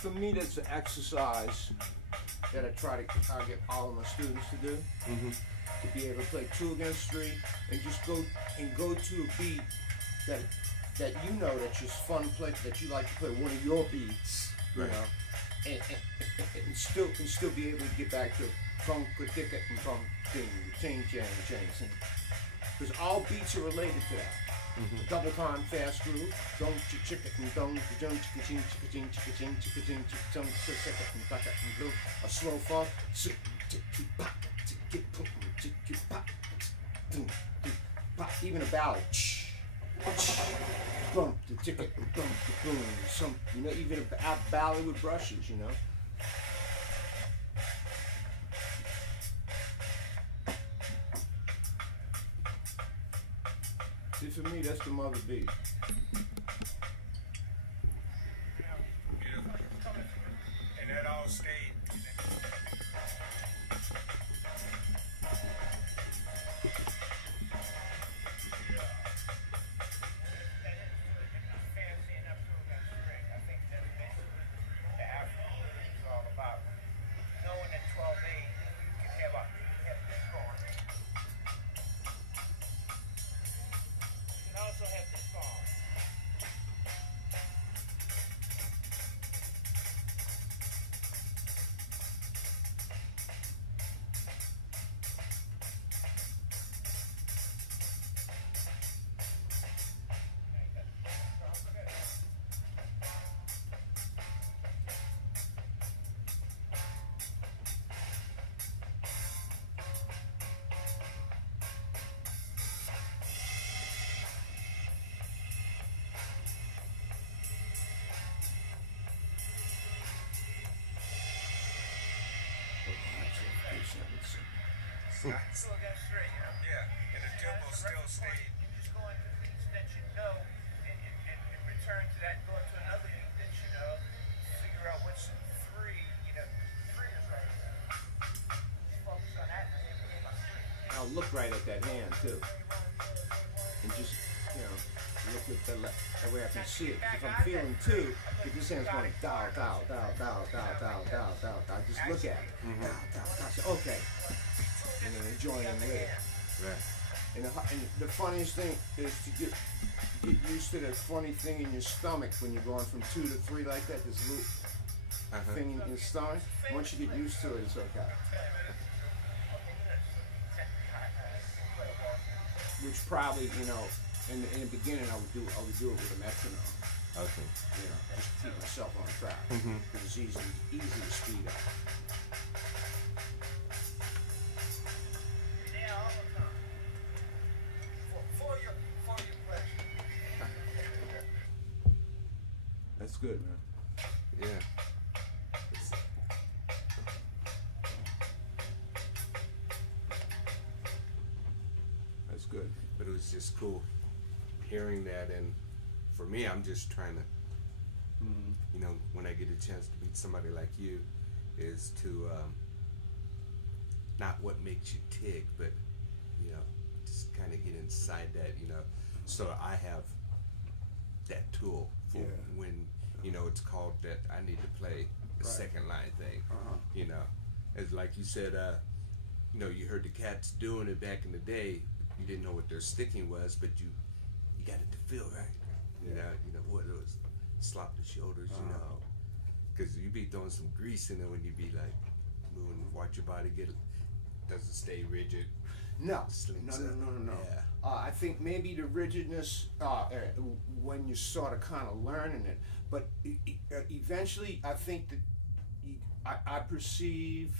For me, that's an exercise that I try to get all of my students to do. To be able to play 2 against 3 and just go to a beat that you know that's just fun to play, that you like to play one of your beats, you know, and still be able to get back to funk, tick it, and funk, ding, ching, because all beats are related to that. Double time fast groove, don't chick it and don't chicka ching chicka ching chicka ching chicka ching chicka ching chicka and tuck it and blue. A slow funk, even a ballad, bump the ticket and bump the boom. Some, you know, even a ballad with brushes, you know. See, for me, that's the mother beat. Beautiful. And that all stayed. Still got straight, you know? Yeah, and the tempo still stayed. Just going to beats that you know, and return to that, going to another beat that you know, figure out what's in 3, you know, 3 is right there. Focus on that, and I'll look right at that hand too, and just, you know, look at that way I can see it. If I'm feeling 2, if this hand's going down, I just look at it. I say, okay. And then join in with it. Right. And the funniest thing is to get used to that funny thing in your stomach when you're going from 2 to 3 like that, this little thing in your stomach. Once you get used to it, it's okay. Which probably, you know, in the beginning I would do it with a metronome. Okay. You know, just to keep myself on track. Because it's easy to speed up. That's good, man. Yeah. That's good. But it was just cool hearing that, and for me, I'm just trying to, you know, when I get a chance to meet somebody like you, is to not what makes you tick, but, you know, just kind of get inside that, you know, so I have that tool for when, you know, it's called that I need to play the second line thing, you know. As like you said, you know, you heard the Cats doing it back in the day. You didn't know what their sticking was, but you got it to feel right. You know, what it was, slop the shoulders, you know, because you be throwing some grease in it when you be like moving, watch your body doesn't stay rigid. No. Yeah. I think maybe the rigidness when you sort of kind of learning it, but eventually I think that I perceive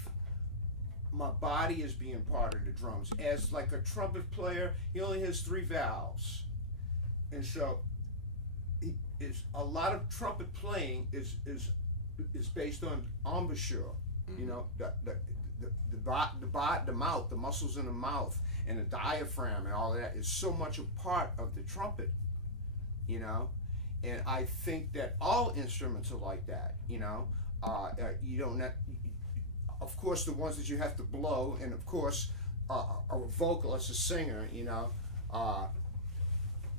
my body as being part of the drums. As like a trumpet player, he only has 3 valves, and so a lot of trumpet playing is based on embouchure. You know, the mouth, the muscles in the mouth, and the diaphragm, and all that is so much a part of the trumpet. You know, and I think that all instruments are like that. You know, you don't. Of course, the ones that you have to blow, and of course, a vocalist, a singer, you know,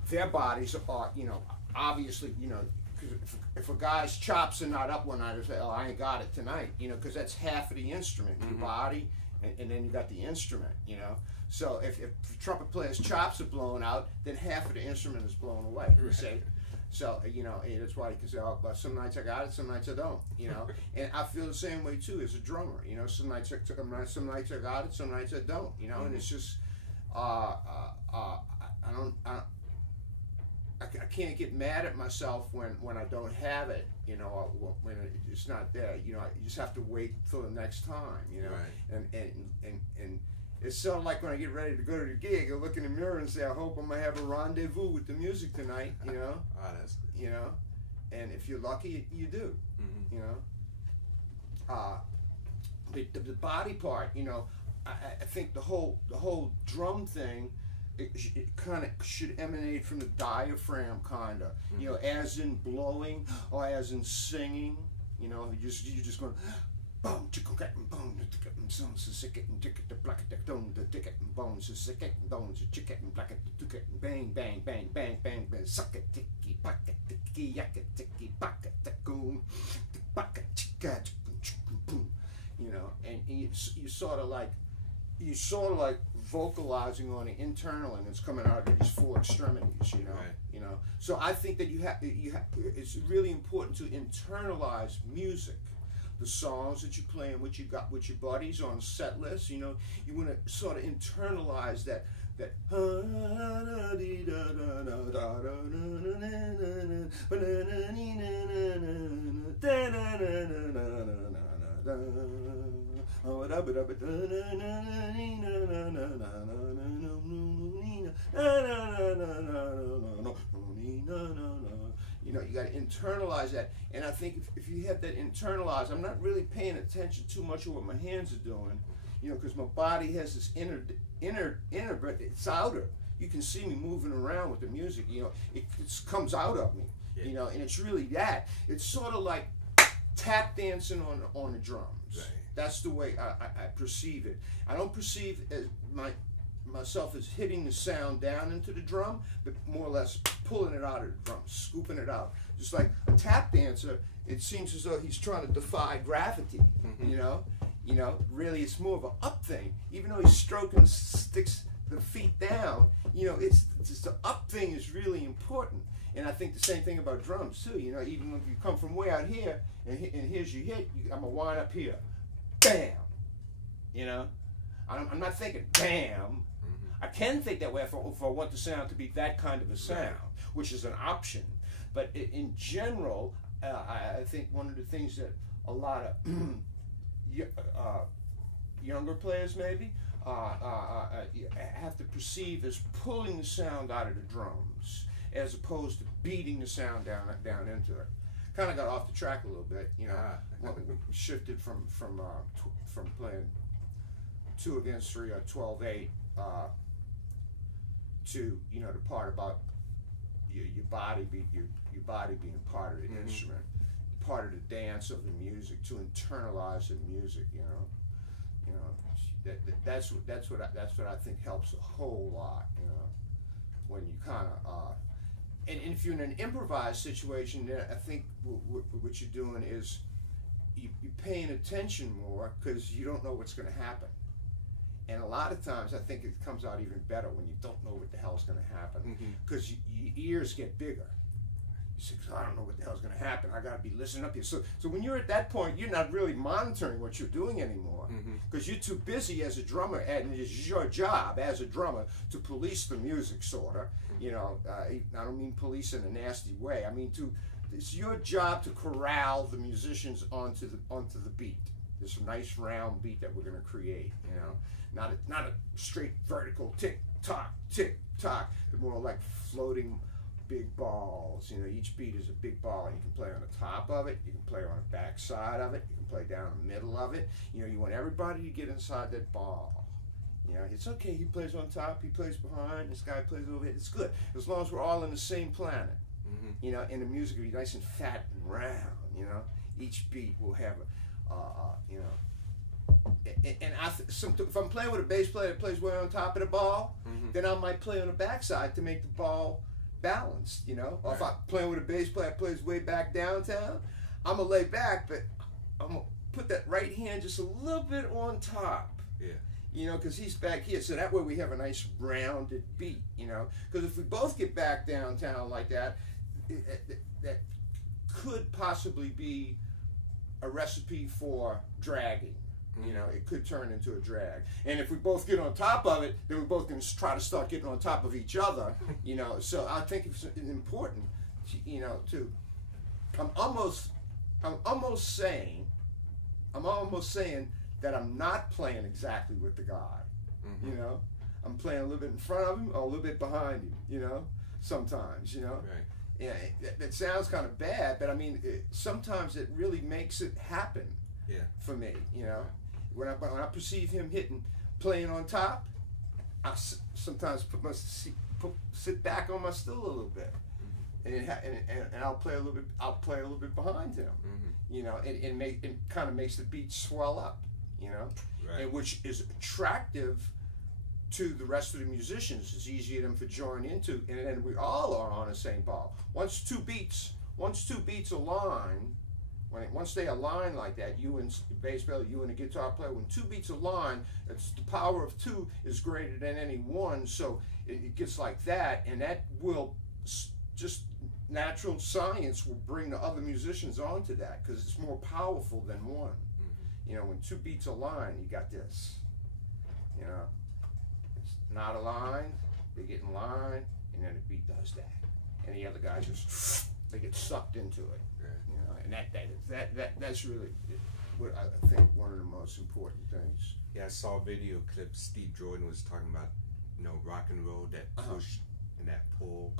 their bodies are, you know, obviously, you know, if a guy's chops are not up one night, I say, oh, I ain't got it tonight, you know, because that's half of the instrument, your body, and then you got the instrument, you know. So if the trumpet player's chops are blown out, then half of the instrument is blown away, you see. So, you know, that's why you can say, oh, well, some nights I got it, some nights I don't, you know. And I feel the same way, too, as a drummer, you know. Some nights I got it, some nights I don't, you know. And it's just, I can't get mad at myself when I don't have it, you know, when it's not there. You know, you just have to wait till the next time, you know. Right. And it's sort of like when I get ready to go to the gig, I look in the mirror and say, I hope I'm going to have a rendezvous with the music tonight, you know. Oh, that's good. You know, and if you're lucky, you do, you know. The body part, you know, I think the whole drum thing, it kind of should emanate from the diaphragm, kind of, you know, as in blowing or as in singing, you know, you're just going, boom, chicken getting bone, the ticket and sons, the sick and ticket, the black, the dome, the ticket and bones, the sick and bones, the chicken and black, the ticket and bang, bang, bang, bang, bang, bang, suck it, ticky, bucket, ticky, yak it, ticky, bucket, ticoon, bucket, chicka, boom, you know, and you sort of like vocalizing on the internal, and it's coming out of these four extremities, you know. Right. You know. So I think that it's really important to internalize music. The songs that you're playing with your buddies on a set list, you know, you want to sort of internalize that you know, you got to internalize that. And I think if you have that internalized, I'm not really paying attention too much to what my hands are doing, you know, because my body has this inner, but it's outer. You can see me moving around with the music, you know, it comes out of me, you know, and it's really that. It's sort of like tap dancing on the drums. Right. That's the way I perceive it. I don't perceive as myself as hitting the sound down into the drum, but more or less pulling it out of the drum, scooping it out. Just like a tap dancer, it seems as though he's trying to defy gravity, you know? You know, really it's more of an up thing. Even though he's stroking, sticks the feet down, you know, it's the up thing is really important. And I think the same thing about drums too, you know, even if you come from way out here, and here's your hit, I'm gonna wind up here, bam, you know? I'm not thinking, bam. I can think that way if I want the sound to be that kind of a sound, which is an option. But in general, I think one of the things that a lot of younger players maybe have to perceive as pulling the sound out of the drums, as opposed to beating the sound down into it. Kind of got off the track a little bit, you know. Shifted from playing 2 against 3 or 12/8. To, you know, the part about your body being part of the instrument, part of the dance of the music, to internalize the music, you know, that's what I think helps a whole lot, you know, when you kind of and if you're in an improvised situation, then I think what you're doing is you're paying attention more because you don't know what's going to happen. And a lot of times, I think it comes out even better when you don't know what the hell's going to happen, because your ears get bigger. You say, I don't know what the hell's going to happen. I got to be listening up here. So when you're at that point, you're not really monitoring what you're doing anymore, because you're too busy as a drummer, and it's your job as a drummer to police the music, sort of. You know, I don't mean police in a nasty way. I mean it's your job to corral the musicians onto the beat. This nice round beat that we're going to create, you know. Not a straight vertical tick tock, but more like floating big balls. You know, each beat is a big ball, and you can play on the top of it, you can play on the back side of it, you can play down the middle of it. You know, you want everybody to get inside that ball. You know, it's okay, he plays on top, he plays behind, this guy plays over here. It's good, as long as we're all on the same planet. You know, and the music will be nice and fat and round, you know. Each beat will have you know, and if I'm playing with a bass player that plays way on top of the ball, then I might play on the backside to make the ball balanced, you know. Or if Right. I'm playing with a bass player that plays way back downtown, I'm gonna lay back, but I'm gonna put that right hand just a little bit on top. Yeah. You know, because he's back here, so that way we have a nice rounded beat, you know. Because if we both get back downtown like that, that could possibly be a recipe for dragging. You know, it could turn into a drag. And if we both get on top of it, then we both can try to start getting on top of each other, you know. So I think it's important, you know, to, I'm almost saying that I'm not playing exactly with the guy, you know. I'm playing a little bit in front of him or a little bit behind him, you know, sometimes, you know. Right. Yeah, that sounds kind of bad, but I mean, sometimes it really makes it happen. Yeah. For me, you know, when I perceive him playing on top, I sometimes sit back on my stool a little bit, and I'll play a little bit. I'll play a little bit behind him, you know, and it kind of makes the beat swell up, you know, Right. and which is attractive to the rest of the musicians. It's easier for them to join into, and then we all are on the same ball. Once two beats align. Once they align like that, you and the bass player, you and the guitar player, when two beats align, it's the power of two is greater than any one, so it gets like that, and that will just natural science will bring the other musicians onto that because it's more powerful than one. You know, when two beats align, you got this. You know, it's not aligned, they get in line, and then the beat does that, and the other guys just they get sucked into it. You know, and that's really what I think one of the most important things. Yeah, I saw a video clip. Steve Jordan was talking about, you know, rock and roll, that push and that pull.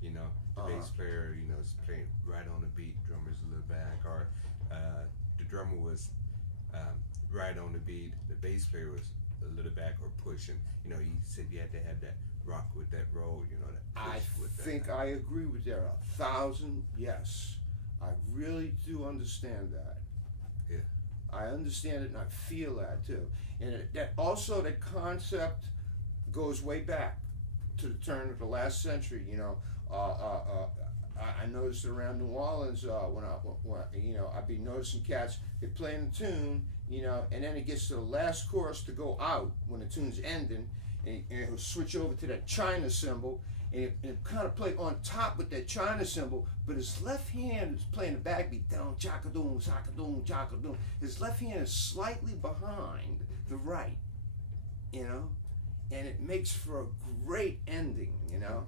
You know, the bass player, you know, is playing right on the beat. Drummer's a little back, or the drummer was right on the beat. The bass player was a little back or pushing. You know, he said you had to have that rock with that roll. You know, that push with that. I think I agree with that 1,000. Yes. I really do understand that. Yeah. I understand it and I feel that too. And that also, that concept goes way back to the turn of the last century. You know, I noticed around New Orleans when you know, I'd be noticing cats, they're playing a tune, you know, and then it gets to the last chorus to go out when the tune's ending, and it'll switch over to that China cymbal. And it kind of play on top with that China cymbal, but his left hand is playing the backbeat, down, chaka-doom, chaka-doom, chaka-doom. His left hand is slightly behind the right, you know, and it makes for a great ending, you know.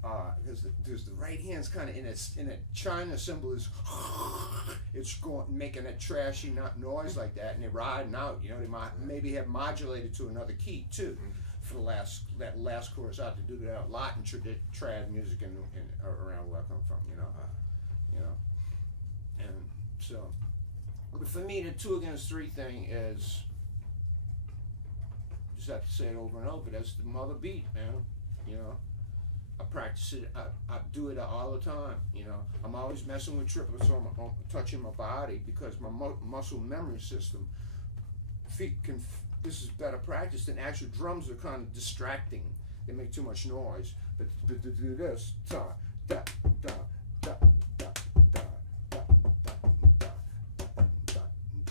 Because the right hand's kind of in that China cymbal is it's going making that trashy noise like that, and they're riding out, you know. They might maybe have modulated to another key too. For that last chorus out, to do that a lot in trad music and around where I come from, you know, and so. But for me, the 2 against 3 thing is just have to say it over and over. That's the mother beat, man. You know, I practice it. I do it all the time. You know, I'm always messing with triplets on touching my body because my muscle memory system this is better practice than actual drums are kind of distracting. They make too much noise. But to do this, da da da da da da da da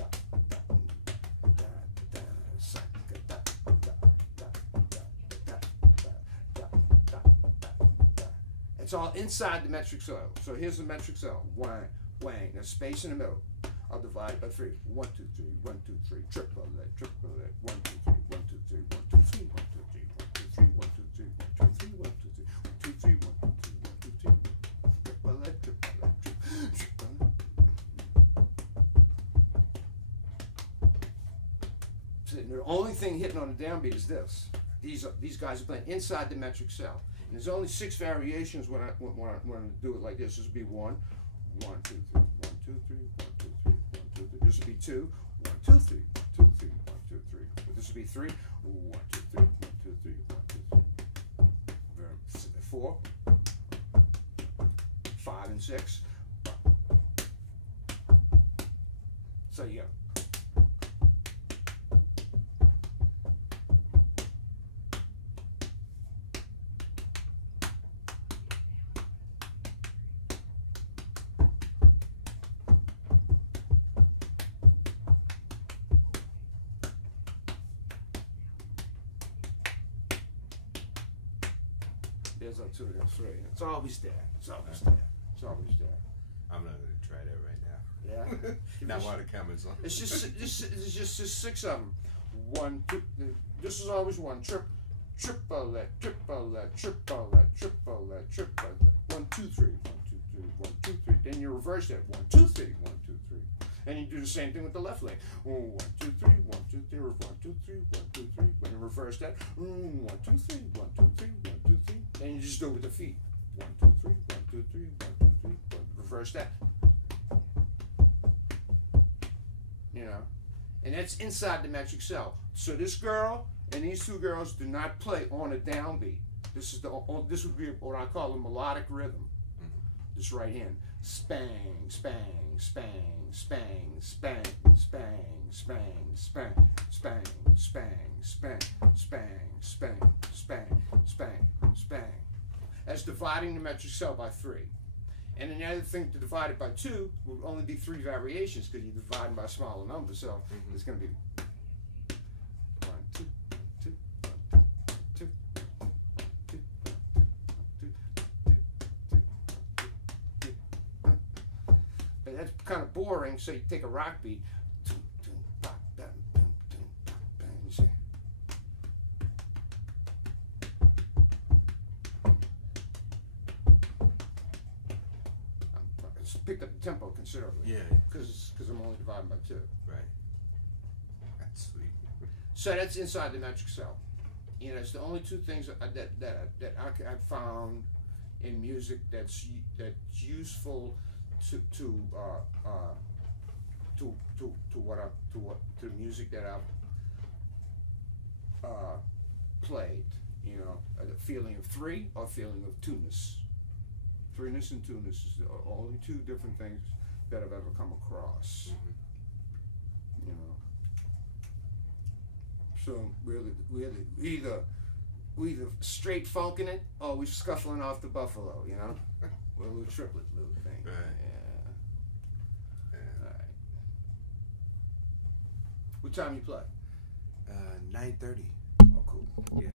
it's all inside the metric scale. So here's the metric scale. Wang, wang. There's space in the middle. I'll divide it by 3. 1, 2, 3, 1, 2, 3, triple leg, 1, 2, 3, 1, 2, 3, 1, 2, 3, 1, 2, 3, 1, 2, 3, 1, 2, 3, 1, 2, 3, 1, 2, 3, 1, 2, 3, 1, 2, 3, 1, 2, 3, triple leg, triple leg, triple leg. So the only thing hitting on the downbeat is this. These guys are playing inside the metric cell. And there's only 6 variations when I do it like this. This would be 1, 1, 2, 3, 1, 2, 3, 1, 2, 3, 1, 2, 3. This would be 2, 1, 2, 3, 1, 2, 3, 1, 2, 3. This would be 3, 1, 2, 3, 1, 2, 3, 1, 2, 3. 4, 5, and 6. So you go. there's a 2 against 3. It's always there. It's always there. It's always there. I'm not going to try that right now. Yeah. Not while the camera's on. It's just 6 of them. 1, 2. This is always 1 triple that, triple that, triple that, triple that, triple that. 1, 2, 3. 1, 2, 3. 1, 2, 3. Then you reverse that. 1, 2, 3. 1, 2, 3. And you do the same thing with the left leg. 1, 2, 3. 1, 2, 3. 1, 2, 3. 1, 2, 3. When you reverse that. 1, 2, 3. 1, 2, 3. 1, 2, 3. And you just do it with the feet. 1, 2, 3. 1, 2, 3. 1, 2, 3. Reverse that. You know, and that's inside the metric cell. So this girl and these 2 girls do not play on a downbeat. This is this would be what I call a melodic rhythm. This right hand, spang, spang, spang, spang, spang, spang, spang, spang, spang, spang, spang, spang, spang, spang, spang, spang. That's dividing the metric cell by 3. And then the other thing to divide it by 2 would only be 3 variations because you're dividing by smaller numbers. So it's going to be 1, 2, 2, 1, 2, 2, 2, 2. But that's kind of boring. So you take a rock beat. You see? Picked up the tempo considerably. Yeah. Because I'm only dividing by 2. Right. That's sweet. So that's inside the metric cell. You know, it's the only 2 things that I've found in music that's useful to the music that I've played. You know, the feeling of 3 or feeling of 2-ness. 3-ness and 2-ness is the only 2 different things that I've ever come across. You know. So we either straight funking it or we scuffling off the buffalo. You know, with a little triplet little thing. Right. Yeah. All right. What time you play? 9:30. Oh, cool. Yeah.